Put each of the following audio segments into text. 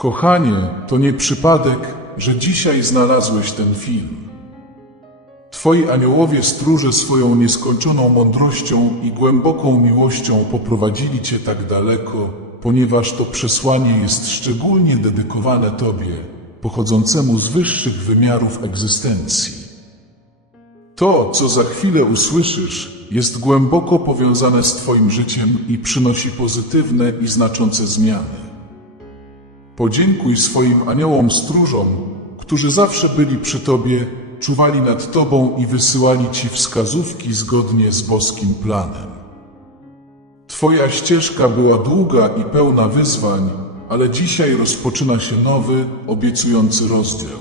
Kochanie, to nie przypadek, że dzisiaj znalazłeś ten film. Twoi aniołowie stróże swoją nieskończoną mądrością i głęboką miłością poprowadzili Cię tak daleko, ponieważ to przesłanie jest szczególnie dedykowane Tobie, pochodzącemu z wyższych wymiarów egzystencji. To, co za chwilę usłyszysz, jest głęboko powiązane z Twoim życiem i przynosi pozytywne i znaczące zmiany. Podziękuj swoim aniołom stróżom, którzy zawsze byli przy Tobie, czuwali nad Tobą i wysyłali Ci wskazówki zgodnie z boskim planem. Twoja ścieżka była długa i pełna wyzwań, ale dzisiaj rozpoczyna się nowy, obiecujący rozdział.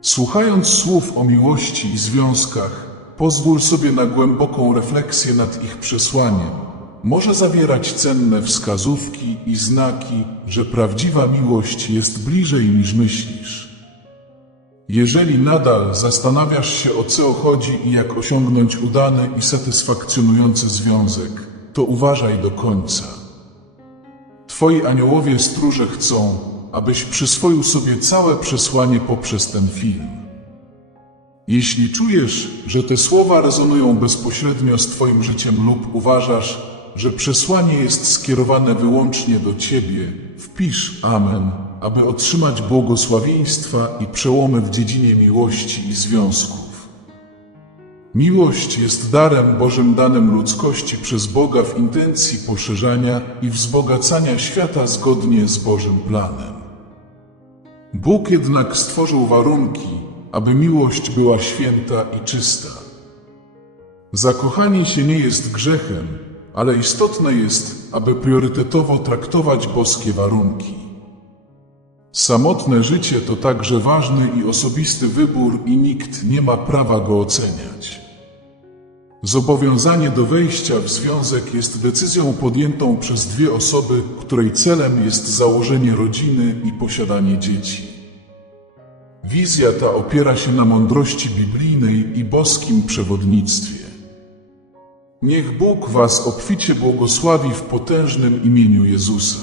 Słuchając słów o miłości i związkach, pozwól sobie na głęboką refleksję nad ich przesłaniem. Może zawierać cenne wskazówki i znaki, że prawdziwa miłość jest bliżej niż myślisz. Jeżeli nadal zastanawiasz się o co chodzi i jak osiągnąć udany i satysfakcjonujący związek, to uważaj do końca. Twoi aniołowie stróże chcą, abyś przyswoił sobie całe przesłanie poprzez ten film. Jeśli czujesz, że te słowa rezonują bezpośrednio z Twoim życiem lub uważasz, że przesłanie jest skierowane wyłącznie do Ciebie, wpisz Amen, aby otrzymać błogosławieństwa i przełomy w dziedzinie miłości i związków. Miłość jest darem Bożym danym ludzkości przez Boga w intencji poszerzania i wzbogacania świata zgodnie z Bożym planem. Bóg jednak stworzył warunki, aby miłość była święta i czysta. Zakochanie się nie jest grzechem, ale istotne jest, aby priorytetowo traktować boskie warunki. Samotne życie to także ważny i osobisty wybór i nikt nie ma prawa go oceniać. Zobowiązanie do wejścia w związek jest decyzją podjętą przez dwie osoby, której celem jest założenie rodziny i posiadanie dzieci. Wizja ta opiera się na mądrości biblijnej i boskim przewodnictwie. Niech Bóg Was obficie błogosławi w potężnym imieniu Jezusa.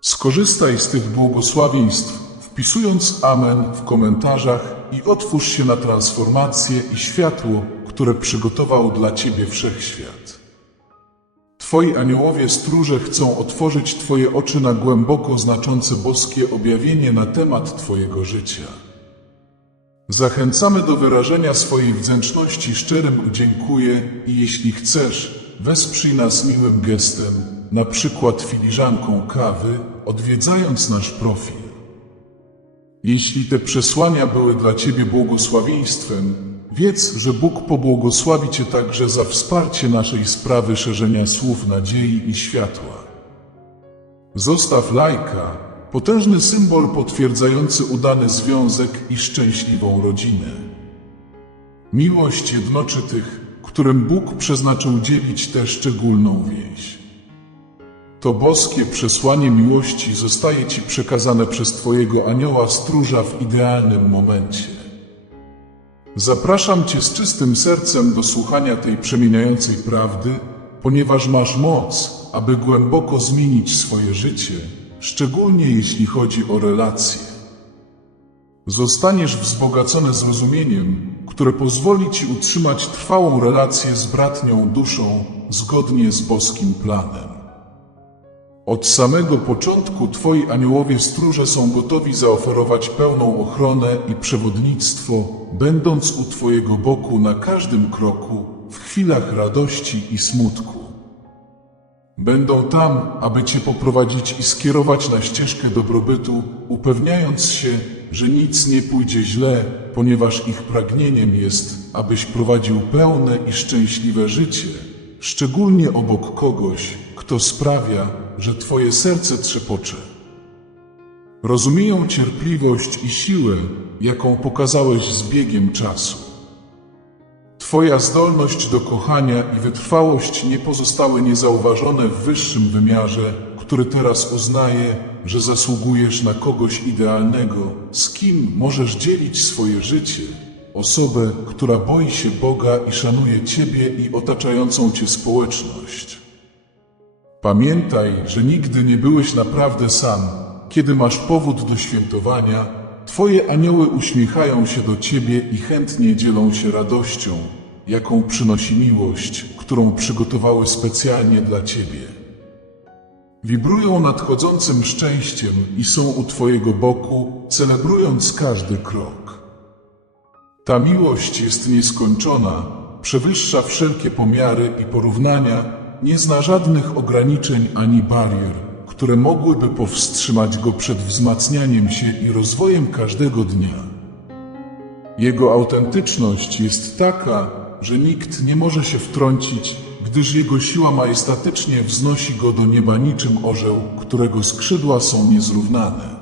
Skorzystaj z tych błogosławieństw, wpisując Amen w komentarzach i otwórz się na transformację i światło, które przygotował dla Ciebie Wszechświat. Twoi aniołowie stróże chcą otworzyć Twoje oczy na głęboko znaczące boskie objawienie na temat Twojego życia. Zachęcamy do wyrażenia swojej wdzięczności szczerym dziękuję i jeśli chcesz, wesprzyj nas miłym gestem, na przykład filiżanką kawy, odwiedzając nasz profil. Jeśli te przesłania były dla Ciebie błogosławieństwem, wiedz, że Bóg pobłogosławi Cię także za wsparcie naszej sprawy szerzenia słów nadziei i światła. Zostaw lajka, potężny symbol potwierdzający udany związek i szczęśliwą rodzinę. Miłość jednoczy tych, którym Bóg przeznaczył dzielić tę szczególną więź. To boskie przesłanie miłości zostaje Ci przekazane przez Twojego anioła stróża w idealnym momencie. Zapraszam Cię z czystym sercem do słuchania tej przemieniającej prawdy, ponieważ masz moc, aby głęboko zmienić swoje życie, szczególnie jeśli chodzi o relacje. Zostaniesz wzbogacony zrozumieniem, które pozwoli Ci utrzymać trwałą relację z bratnią duszą zgodnie z boskim planem. Od samego początku Twoi aniołowie stróże są gotowi zaoferować pełną ochronę i przewodnictwo, będąc u Twojego boku na każdym kroku, w chwilach radości i smutku. Będą tam, aby Cię poprowadzić i skierować na ścieżkę dobrobytu, upewniając się, że nic nie pójdzie źle, ponieważ ich pragnieniem jest, abyś prowadził pełne i szczęśliwe życie, szczególnie obok kogoś, kto sprawia, że Twoje serce trzepocze. Rozumieją cierpliwość i siłę, jaką pokazałeś z biegiem czasu. Twoja zdolność do kochania i wytrwałość nie pozostały niezauważone w wyższym wymiarze, który teraz uznaje, że zasługujesz na kogoś idealnego, z kim możesz dzielić swoje życie. Osobę, która boi się Boga i szanuje Ciebie i otaczającą Cię społeczność. Pamiętaj, że nigdy nie byłeś naprawdę sam. Kiedy masz powód do świętowania, Twoje anioły uśmiechają się do Ciebie i chętnie dzielą się radością, jaką przynosi miłość, którą przygotowały specjalnie dla Ciebie. Wibrują nadchodzącym szczęściem i są u Twojego boku, celebrując każdy krok. Ta miłość jest nieskończona, przewyższa wszelkie pomiary i porównania, nie zna żadnych ograniczeń ani barier, które mogłyby powstrzymać go przed wzmacnianiem się i rozwojem każdego dnia. Jego autentyczność jest taka, że nikt nie może się wtrącić, gdyż jego siła majestatycznie wznosi go do nieba niczym orzeł, którego skrzydła są niezrównane.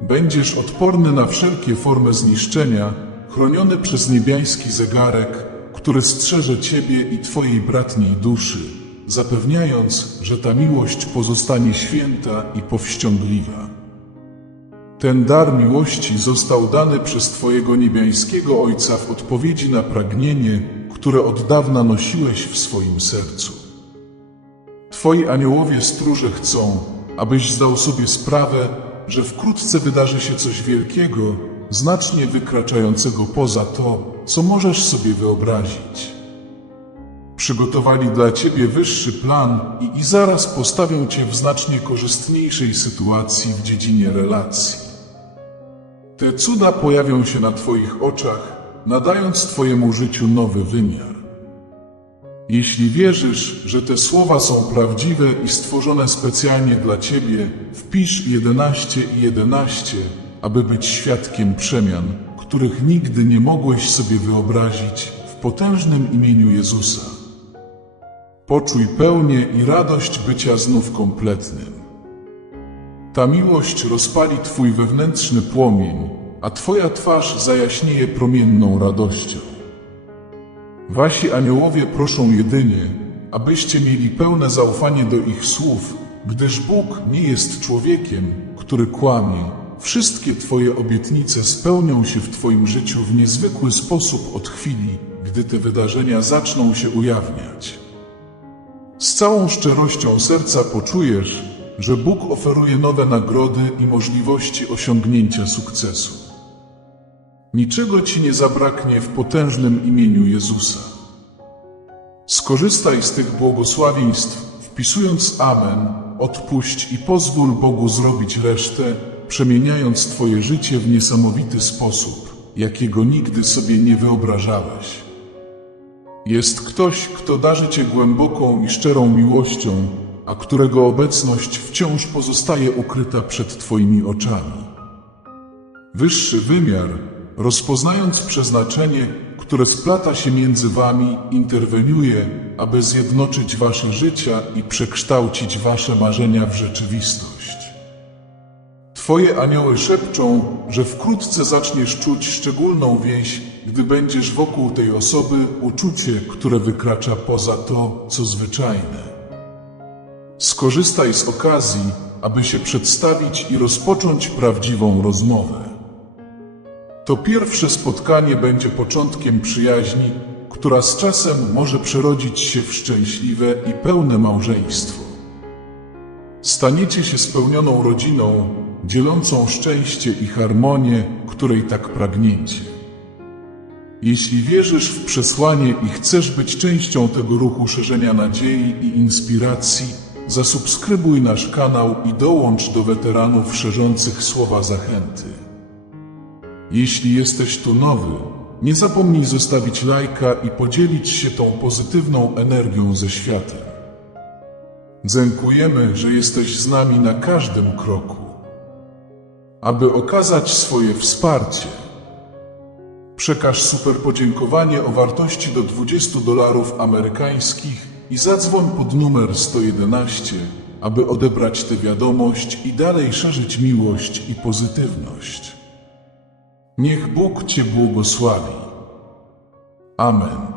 Będziesz odporny na wszelkie formy zniszczenia, chroniony przez niebiański zegarek, który strzeże ciebie i twojej bratniej duszy, zapewniając, że ta miłość pozostanie święta i powściągliwa. Ten dar miłości został dany przez Twojego niebiańskiego Ojca w odpowiedzi na pragnienie, które od dawna nosiłeś w swoim sercu. Twoi aniołowie stróże chcą, abyś zdał sobie sprawę, że wkrótce wydarzy się coś wielkiego, znacznie wykraczającego poza to, co możesz sobie wyobrazić. Przygotowali dla ciebie wyższy plan i, i zaraz postawią cię w znacznie korzystniejszej sytuacji w dziedzinie relacji. Te cuda pojawią się na Twoich oczach, nadając Twojemu życiu nowy wymiar. Jeśli wierzysz, że te słowa są prawdziwe i stworzone specjalnie dla Ciebie, wpisz 11 i 11, aby być świadkiem przemian, których nigdy nie mogłeś sobie wyobrazić w potężnym imieniu Jezusa. Poczuj pełnię i radość bycia znów kompletnym. Ta miłość rozpali Twój wewnętrzny płomień, a Twoja twarz zajaśnieje promienną radością. Wasi aniołowie proszą jedynie, abyście mieli pełne zaufanie do ich słów, gdyż Bóg nie jest człowiekiem, który kłamie. Wszystkie Twoje obietnice spełnią się w Twoim życiu w niezwykły sposób od chwili, gdy te wydarzenia zaczną się ujawniać. Z całą szczerością serca poczujesz, że Bóg oferuje nowe nagrody i możliwości osiągnięcia sukcesu. Niczego ci nie zabraknie w potężnym imieniu Jezusa. Skorzystaj z tych błogosławieństw, wpisując Amen, odpuść i pozwól Bogu zrobić resztę, przemieniając Twoje życie w niesamowity sposób, jakiego nigdy sobie nie wyobrażałeś. Jest ktoś, kto darzy Cię głęboką i szczerą miłością, a którego obecność wciąż pozostaje ukryta przed Twoimi oczami. Wyższy wymiar, rozpoznając przeznaczenie, które splata się między Wami, interweniuje, aby zjednoczyć Wasze życia i przekształcić Wasze marzenia w rzeczywistość. Twoje anioły szepczą, że wkrótce zaczniesz czuć szczególną więź, gdy będziesz wokół tej osoby uczucie, które wykracza poza to, co zwyczajne. Skorzystaj z okazji, aby się przedstawić i rozpocząć prawdziwą rozmowę. To pierwsze spotkanie będzie początkiem przyjaźni, która z czasem może przerodzić się w szczęśliwe i pełne małżeństwo. Staniecie się spełnioną rodziną, dzielącą szczęście i harmonię, której tak pragniecie. Jeśli wierzysz w przesłanie i chcesz być częścią tego ruchu szerzenia nadziei i inspiracji, zasubskrybuj nasz kanał i dołącz do weteranów szerzących słowa zachęty. Jeśli jesteś tu nowy, nie zapomnij zostawić lajka i podzielić się tą pozytywną energią ze światem. Dziękujemy, że jesteś z nami na każdym kroku. Aby okazać swoje wsparcie, przekaż super podziękowanie o wartości do 20 dolarów amerykańskich i zadzwoń pod numer 111, aby odebrać tę wiadomość i dalej szerzyć miłość i pozytywność. Niech Bóg Cię błogosławi. Amen.